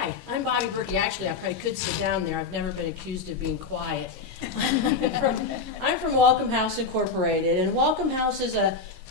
Hi, I'm Bobbi Burkey. Actually, I probably could sit down there. I've never been accused of being quiet. I'm from Welcome House Incorporated, and Welcome House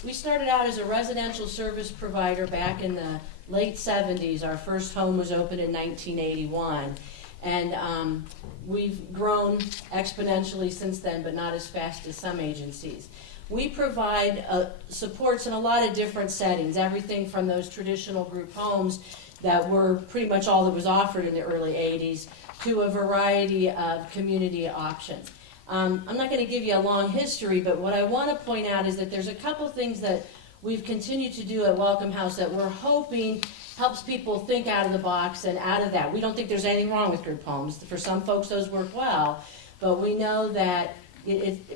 we started out as a residential service provider back in the late 70s. Our first home was opened in 1981, and we've grown exponentially since then, but not as fast as some agencies. We provide supports in a lot of different settings, everything from those traditional group homes that were pretty much all that was offered in the early 80s to a variety of community options. I'm not going to give you a long history, but what I want to point out is that there's a couple things that we've continued to do at Welcome House that we're hoping helps people think out of the box and out of that. We don't think there's anything wrong with group homes. For some folks, those work well, but we know that,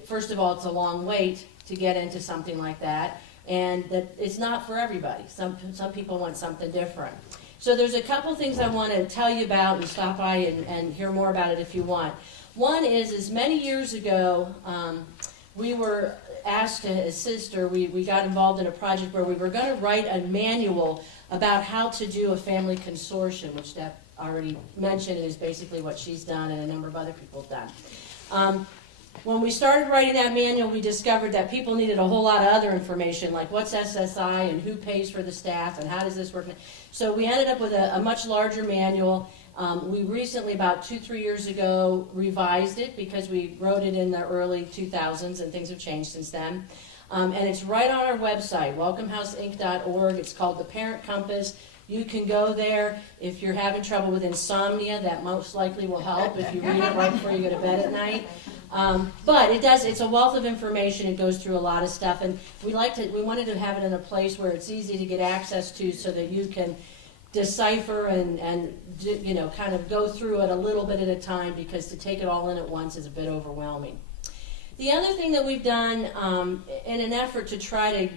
first of all, it's a long wait to get into something like that, and that it's not for everybody. Some people want something different. So there's a couple things I want to tell you about, and stop by and hear more about it if you want. One is many years ago, we were asked to assist, or we got involved in a project where we were going to write a manual about how to do a family consortium, which Deb already mentioned is basically what she's done and a number of other people have done. When we started writing that manual, we discovered that people needed a whole lot of other information, like what's SSI and who pays for the staff and how does this work. So we ended up with a much larger manual. We recently, about 2-3 years ago, revised it because we wrote it in the early 2000s and things have changed since then. And it's right on our website, welcomehouseinc.org. It's called The Parent Compass. You can go there. If you're having trouble with insomnia, that most likely will help if you read it right before you go to bed at night. But it's a wealth of information. It goes through a lot of stuff, and we wanted to have it in a place where it's easy to get access to so that you can decipher and kind of go through it a little bit at a time, because to take it all in at once is a bit overwhelming. The other thing that we've done in an effort to try to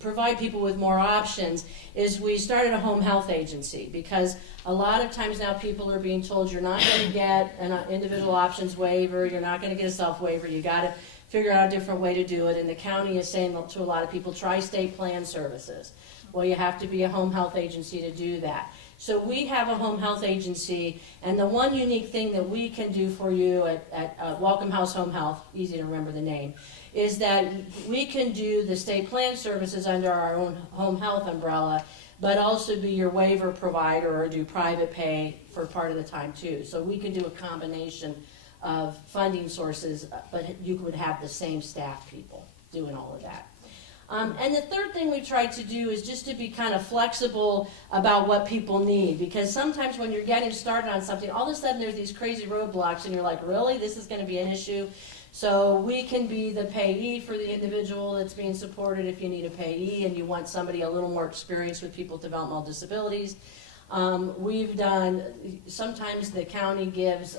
provide people with more options is we started a home health agency, because a lot of times now people are being told you're not going to get an individual options waiver, you're not going to get a self waiver, you got to figure out a different way to do it, and the county is saying to a lot of people, try state plan services. Well, you have to be a home health agency to do that. So we have a home health agency, and the one unique thing that we can do for you at Welcome House Home Health, easy to remember the name, is that we can do the state plan services under our own home health umbrella, but also be your waiver provider or do private pay for part of the time too. So we can do a combination of funding sources, but you would have the same staff people doing all of that. And the third thing we tried to do is just to be kind of flexible about what people need, because sometimes when you're getting started on something, all of a sudden there's these crazy roadblocks and you're like, really, this is going to be an issue? So we can be the payee for the individual that's being supported if you need a payee and you want somebody a little more experienced with people with developmental disabilities. We've done, sometimes the county gives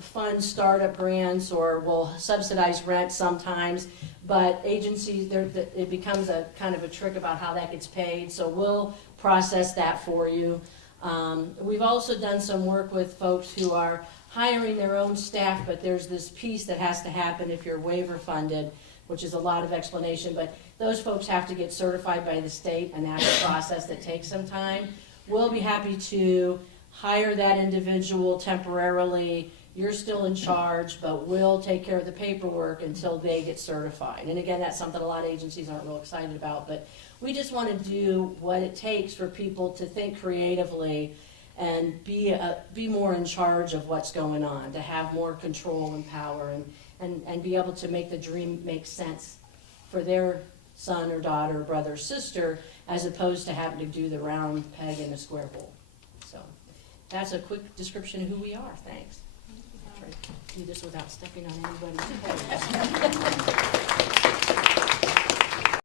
fund startup grants or will subsidize rent sometimes, but agencies, it becomes a kind of a trick about how that gets paid, so we'll process that for you. We've also done some work with folks who are hiring their own staff, but there's this piece that has to happen if you're waiver funded, which is a lot of explanation, but those folks have to get certified by the state, and that's a process that takes some time. We'll be happy to hire that individual temporarily. You're still in charge, but we'll take care of the paperwork until they get certified. And again, that's something a lot of agencies aren't real excited about, but we just want to do what it takes for people to think creatively and be more in charge of what's going on, to have more control and power, and be able to make the dream make sense for their son or daughter, brother or sister, as opposed to having to do the round peg in the square hole. So that's a quick description of who we are. Thanks. I'll try to do this without stepping on anybody's toes.